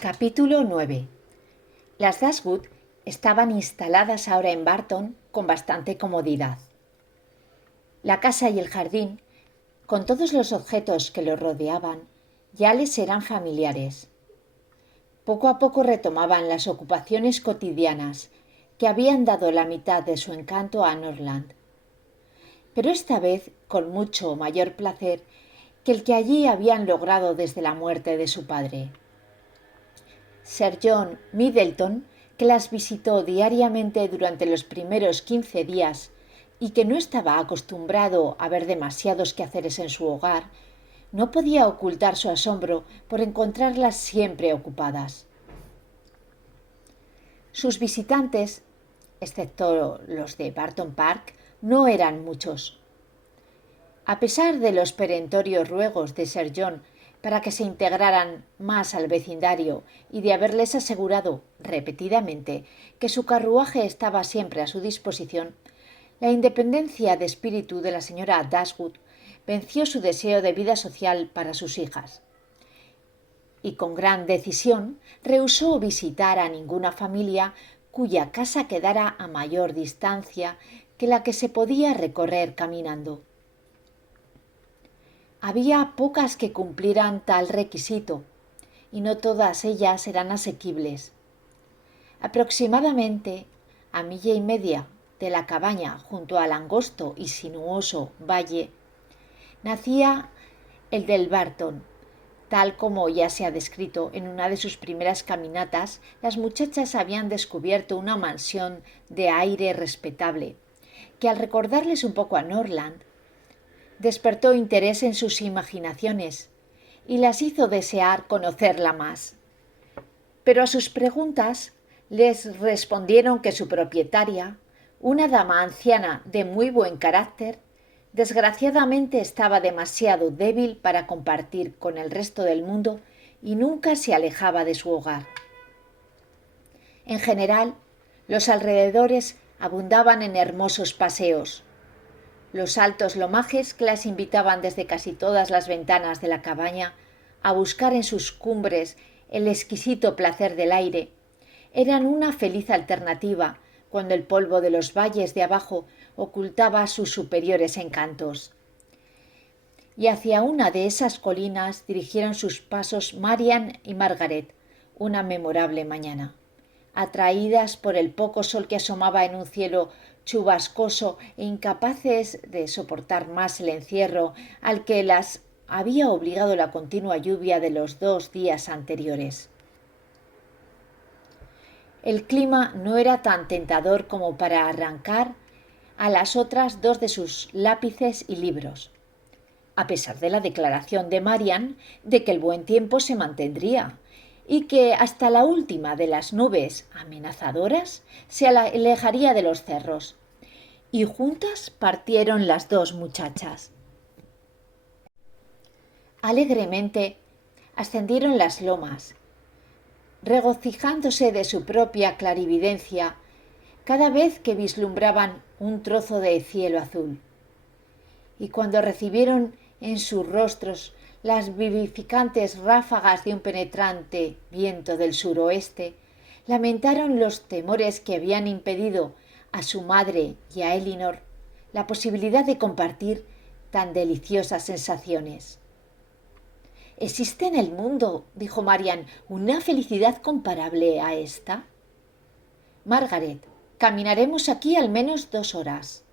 Capítulo 9. Las Dashwood estaban instaladas ahora en Barton con bastante comodidad. La casa y el jardín, con todos los objetos que los rodeaban, ya les eran familiares. Poco a poco retomaban las ocupaciones cotidianas que habían dado la mitad de su encanto a Norland, pero esta vez con mucho mayor placer que el que allí habían logrado desde la muerte de su padre. Sir John Middleton, que las visitó diariamente durante los primeros 15 días y que no estaba acostumbrado a ver demasiados quehaceres en su hogar, no podía ocultar su asombro por encontrarlas siempre ocupadas. Sus visitantes, excepto los de Barton Park, no eran muchos. A pesar de los perentorios ruegos de Sir John para que se integraran más al vecindario y de haberles asegurado repetidamente que su carruaje estaba siempre a su disposición, la independencia de espíritu de la señora Dashwood venció su deseo de vida social para sus hijas. Y con gran decisión rehusó visitar a ninguna familia cuya casa quedara a mayor distancia que la que se podía recorrer caminando. Había pocas que cumplieran tal requisito, y no todas ellas eran asequibles. Aproximadamente a milla y media de la cabaña junto al angosto y sinuoso valle, nacía el del Barton. Tal como ya se ha descrito en una de sus primeras caminatas, las muchachas habían descubierto una mansión de aire respetable, que al recordarles un poco a Norland, despertó interés en sus imaginaciones y las hizo desear conocerla más. Pero a sus preguntas les respondieron que su propietaria, una dama anciana de muy buen carácter, desgraciadamente estaba demasiado débil para compartir con el resto del mundo y nunca se alejaba de su hogar. En general, los alrededores abundaban en hermosos paseos. Los altos lomajes que las invitaban desde casi todas las ventanas de la cabaña a buscar en sus cumbres el exquisito placer del aire eran una feliz alternativa cuando el polvo de los valles de abajo ocultaba sus superiores encantos. Y hacia una de esas colinas dirigieron sus pasos Marian y Margaret una memorable mañana, atraídas por el poco sol que asomaba en un cielo chubascoso e incapaces de soportar más el encierro al que las había obligado la continua lluvia de los 2 días anteriores. El clima no era tan tentador como para arrancar a las otras 2 de sus lápices y libros, a pesar de la declaración de Marian de que el buen tiempo se mantendría y que hasta la última de las nubes amenazadoras se alejaría de los cerros. Y juntas partieron las 2 muchachas. Alegremente ascendieron las lomas, regocijándose de su propia clarividencia cada vez que vislumbraban un trozo de cielo azul. Y cuando recibieron en sus rostros las vivificantes ráfagas de un penetrante viento del suroeste, lamentaron los temores que habían impedido a su madre y a Elinor la posibilidad de compartir tan deliciosas sensaciones. ¿Existe en el mundo, dijo Marian, una felicidad comparable a esta? Margaret, caminaremos aquí al menos 2 horas.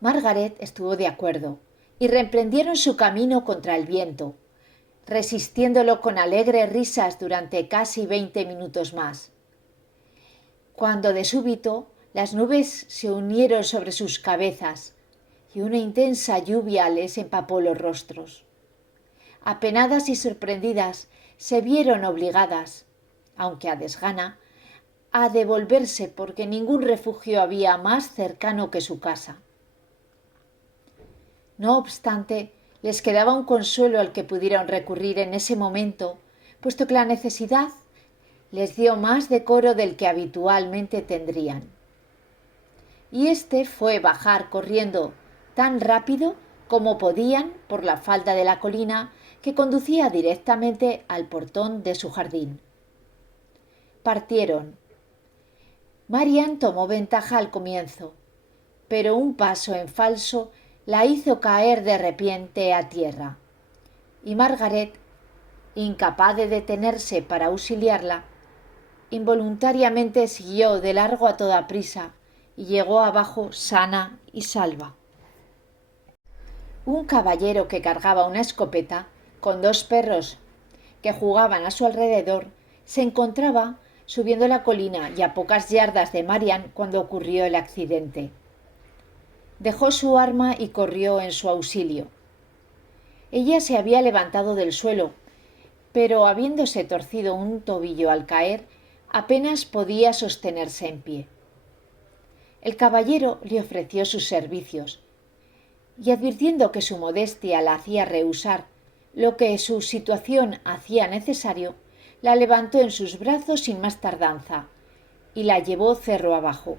Margaret estuvo de acuerdo y reemprendieron su camino contra el viento, resistiéndolo con alegres risas durante casi 20 minutos más, cuando de súbito las nubes se unieron sobre sus cabezas y una intensa lluvia les empapó los rostros. Apenadas y sorprendidas, se vieron obligadas, aunque a desgana, a devolverse porque ningún refugio había más cercano que su casa. No obstante, les quedaba un consuelo al que pudieron recurrir en ese momento, puesto que la necesidad les dio más decoro del que habitualmente tendrían. Y este fue bajar corriendo tan rápido como podían por la falda de la colina que conducía directamente al portón de su jardín. Partieron. Marian tomó ventaja al comienzo, pero un paso en falso la hizo caer de repente a tierra, y Margaret, incapaz de detenerse para auxiliarla, involuntariamente siguió de largo a toda prisa y llegó abajo sana y salva. Un caballero que cargaba una escopeta, con 2 perros que jugaban a su alrededor, se encontraba subiendo la colina y a pocas yardas de Marian cuando ocurrió el accidente. Dejó su arma y corrió en su auxilio. Ella se había levantado del suelo, pero habiéndose torcido un tobillo al caer, apenas podía sostenerse en pie. El caballero le ofreció sus servicios, y advirtiendo que su modestia la hacía rehusar lo que su situación hacía necesario, la levantó en sus brazos sin más tardanza y la llevó cerro abajo.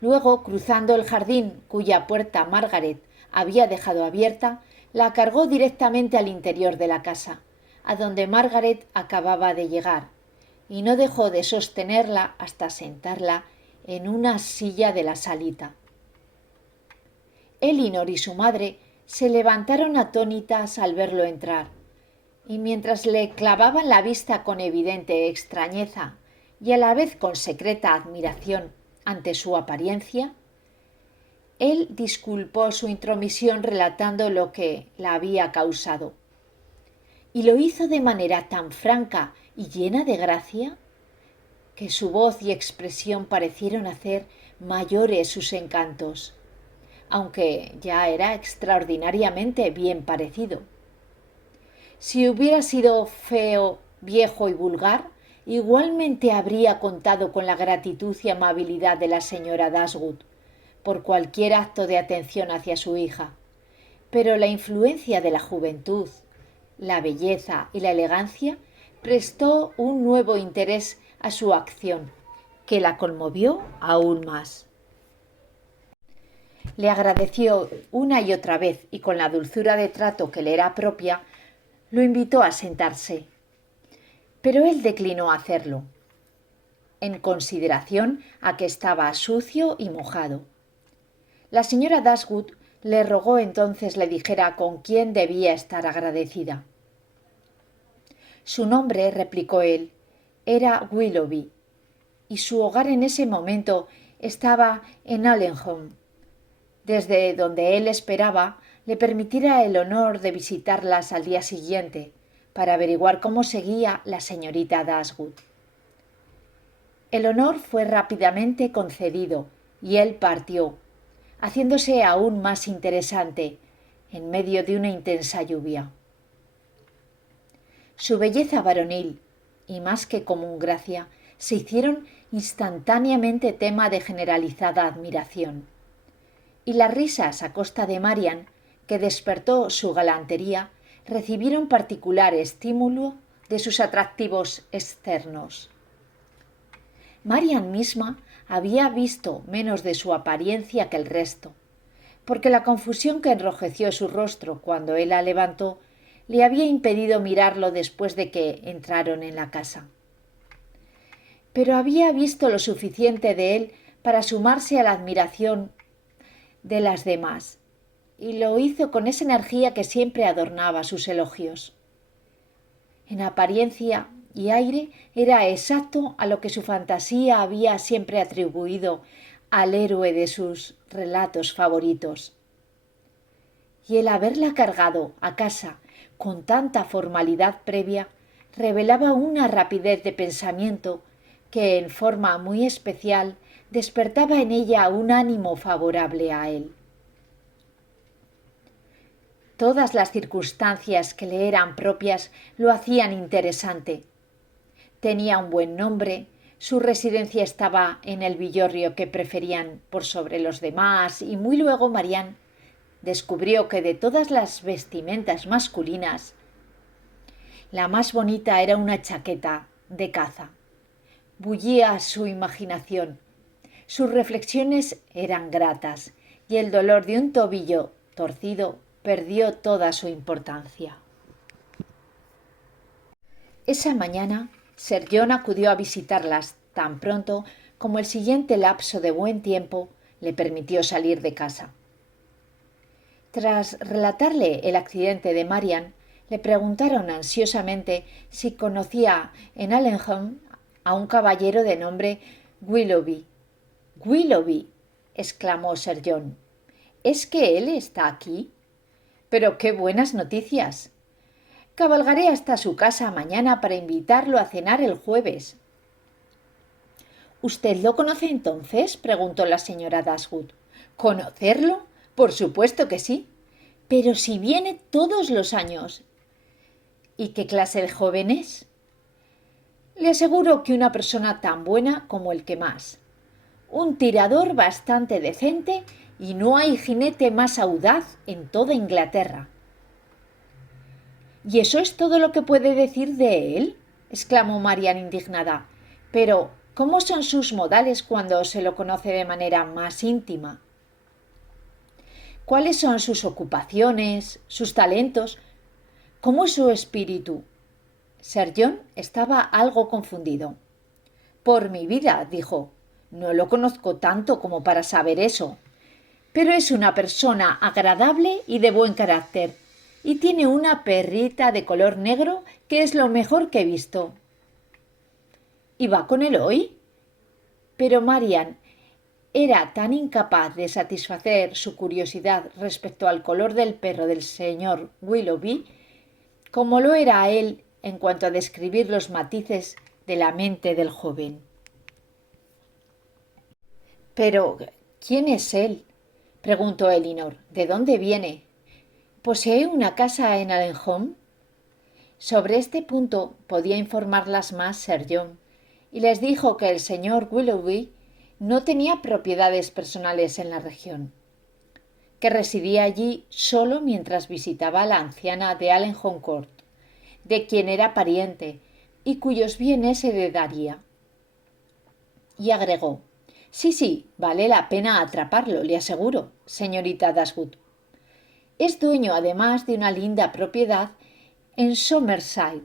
Luego, cruzando el jardín cuya puerta Margaret había dejado abierta, la cargó directamente al interior de la casa, a donde Margaret acababa de llegar, y no dejó de sostenerla hasta sentarla en una silla de la salita. Elinor y su madre se levantaron atónitas al verlo entrar, y mientras le clavaban la vista con evidente extrañeza y a la vez con secreta admiración ante su apariencia, él disculpó su intromisión relatando lo que la había causado. Y lo hizo de manera tan franca y llena de gracia que su voz y expresión parecieron hacer mayores sus encantos, aunque ya era extraordinariamente bien parecido. Si hubiera sido feo, viejo y vulgar, igualmente habría contado con la gratitud y amabilidad de la señora Dashwood por cualquier acto de atención hacia su hija, pero la influencia de la juventud, la belleza y la elegancia prestó un nuevo interés a su acción, que la conmovió aún más. Le agradeció una y otra vez y con la dulzura de trato que le era propia, lo invitó a sentarse. Pero él declinó hacerlo, en consideración a que estaba sucio y mojado. La señora Dashwood le rogó entonces le dijera con quién debía estar agradecida. Su nombre, replicó él, era Willoughby, y su hogar en ese momento estaba en Allenham, desde donde él esperaba le permitiera el honor de visitarlas al día siguiente, para averiguar cómo seguía la señorita Dashwood. El honor fue rápidamente concedido y él partió, haciéndose aún más interesante, en medio de una intensa lluvia. Su belleza varonil, y más que común gracia, se hicieron instantáneamente tema de generalizada admiración. Y las risas a costa de Marian, que despertó su galantería, recibieron particular estímulo de sus atractivos externos. Marian misma había visto menos de su apariencia que el resto, porque la confusión que enrojeció su rostro cuando él la levantó le había impedido mirarlo después de que entraron en la casa. Pero había visto lo suficiente de él para sumarse a la admiración de las demás, y lo hizo con esa energía que siempre adornaba sus elogios. En apariencia y aire era exacto a lo que su fantasía había siempre atribuido al héroe de sus relatos favoritos. Y el haberla cargado a casa con tanta formalidad previa revelaba una rapidez de pensamiento que en forma muy especial despertaba en ella un ánimo favorable a él. Todas las circunstancias que le eran propias lo hacían interesante. Tenía un buen nombre, su residencia estaba en el villorrio que preferían por sobre los demás y muy luego Marian descubrió que de todas las vestimentas masculinas, la más bonita era una chaqueta de caza. Bullía su imaginación. Sus reflexiones eran gratas y el dolor de un tobillo torcido perdió toda su importancia. Esa mañana, Sir John acudió a visitarlas tan pronto como el siguiente lapso de buen tiempo le permitió salir de casa. Tras relatarle el accidente de Marian, le preguntaron ansiosamente si conocía en Allenham a un caballero de nombre Willoughby. —¡Willoughby! —exclamó Sir John—. ¿Es que él está aquí? —¡Pero qué buenas noticias! Cabalgaré hasta su casa mañana para invitarlo a cenar el jueves. —¿Usted lo conoce entonces? —preguntó la señora Dashwood. —¿Conocerlo? Por supuesto que sí. Pero si viene todos los años. ¿Y qué clase de joven es? Le aseguro que una persona tan buena como el que más. Un tirador bastante decente y no hay jinete más audaz en toda Inglaterra. —¿Y eso es todo lo que puede decir de él? —exclamó Marian indignada. —Pero, ¿cómo son sus modales cuando se lo conoce de manera más íntima? ¿Cuáles son sus ocupaciones, sus talentos? ¿Cómo es su espíritu? Sir John estaba algo confundido. —Por mi vida —dijo—, no lo conozco tanto como para saber eso. Pero es una persona agradable y de buen carácter, y tiene una perrita de color negro que es lo mejor que he visto. —¿Y va con él hoy? Pero Marian era tan incapaz de satisfacer su curiosidad respecto al color del perro del señor Willoughby como lo era él en cuanto a describir los matices de la mente del joven. —Pero, ¿quién es él? —preguntó Elinor. —¿De dónde viene? ¿Posee una casa en Allenham? Sobre este punto podía informarlas más Sir John, y les dijo que el señor Willoughby no tenía propiedades personales en la región, que residía allí solo mientras visitaba a la anciana de Allenham Court, de quien era pariente y cuyos bienes heredaría. Y agregó: sí, vale la pena atraparlo, le aseguro, señorita Dashwood. Es dueño además de una linda propiedad en Summerside,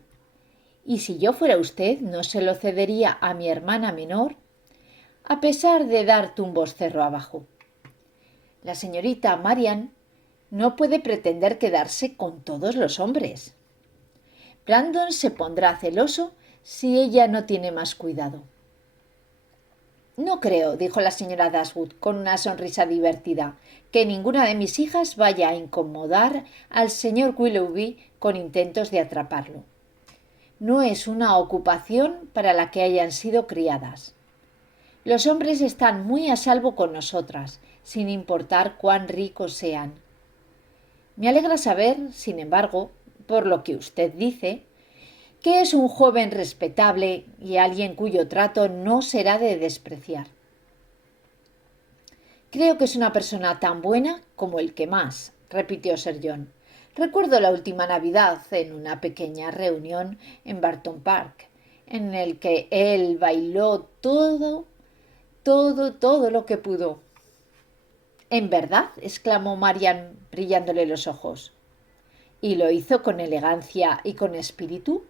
y si yo fuera usted no se lo cedería a mi hermana menor, a pesar de dar tumbos cerro abajo. La señorita Marian no puede pretender quedarse con todos los hombres. Brandon se pondrá celoso si ella no tiene más cuidado. No creo, dijo la señora Dashwood con una sonrisa divertida, que ninguna de mis hijas vaya a incomodar al señor Willoughby con intentos de atraparlo. No es una ocupación para la que hayan sido criadas. Los hombres están muy a salvo con nosotras, sin importar cuán ricos sean. Me alegra saber, sin embargo, por lo que usted dice, que es un joven respetable y alguien cuyo trato no será de despreciar. Creo que es una persona tan buena como el que más, repitió Sir John. Recuerdo la última Navidad en una pequeña reunión en Barton Park, en el que él bailó todo lo que pudo. —¿En verdad? —exclamó Marian, brillándole los ojos. —¿Y lo hizo con elegancia y con espíritu?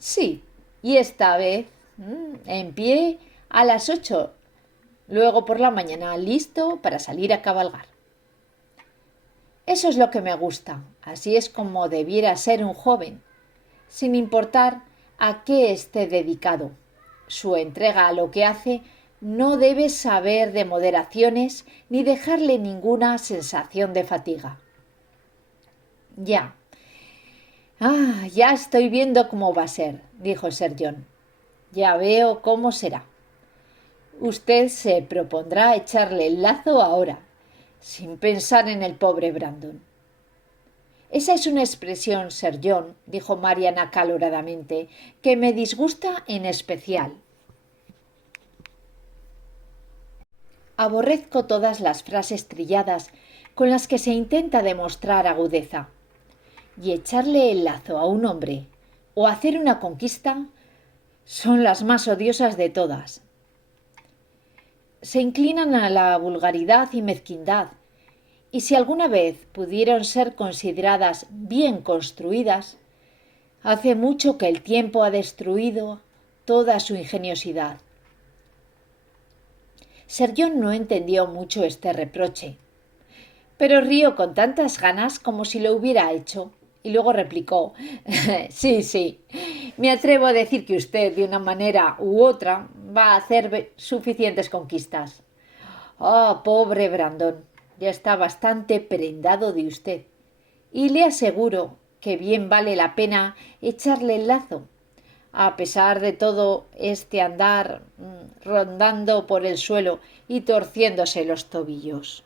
—Sí, y esta vez en pie a las 8, luego por la mañana listo para salir a cabalgar. Eso es lo que me gusta, así es como debiera ser un joven, sin importar a qué esté dedicado. Su entrega a lo que hace no debe saber de moderaciones ni dejarle ninguna sensación de fatiga. Ya. Ya estoy viendo cómo va a ser, dijo Sir John. Ya veo cómo será. Usted se propondrá echarle el lazo ahora, sin pensar en el pobre Brandon. Esa es una expresión, Sir John, dijo Marian acaloradamente, que me disgusta en especial. Aborrezco todas las frases trilladas con las que se intenta demostrar agudeza. Y echarle el lazo a un hombre o hacer una conquista son las más odiosas de todas. Se inclinan a la vulgaridad y mezquindad y si alguna vez pudieron ser consideradas bien construidas, hace mucho que el tiempo ha destruido toda su ingeniosidad. Sir John no entendió mucho este reproche, pero rió con tantas ganas como si lo hubiera hecho, y luego replicó: sí, sí, me atrevo a decir que usted, de una manera u otra, va a hacer suficientes conquistas. Oh, pobre Brandon, ya está bastante prendado de usted, y le aseguro que bien vale la pena echarle el lazo, a pesar de todo este andar rondando por el suelo y torciéndose los tobillos.